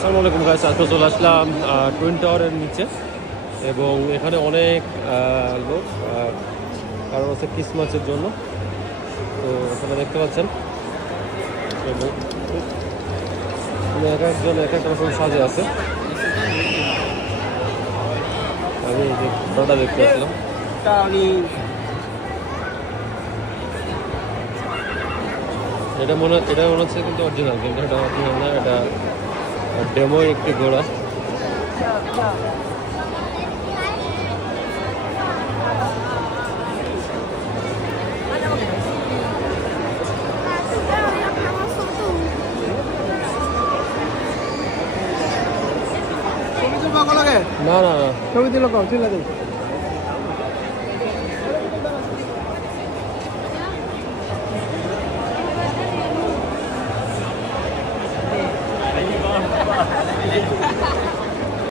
আসসালামু আলাইকুম গাইস, আজকে চলে আসলাম টুইন টাওয়ারের নিচে এবং এখানে অনেক লোক, কারণ হচ্ছে ক্রিসমাসের জন্য। তো এখানে দেখতে পাচ্ছেন এবং এক একজন এক এক রকম সাজে আছে। আমি এই যে ফটোটা দেখতে পাচ্ছিলাম, এটা মনে হচ্ছে কিন্তু অরিজিনাল, কিন্তু এটা অরিজিনাল না, এটা ডেমো একটি ঘোড়া। না না না, ছবি দিল কম, তুই লাগে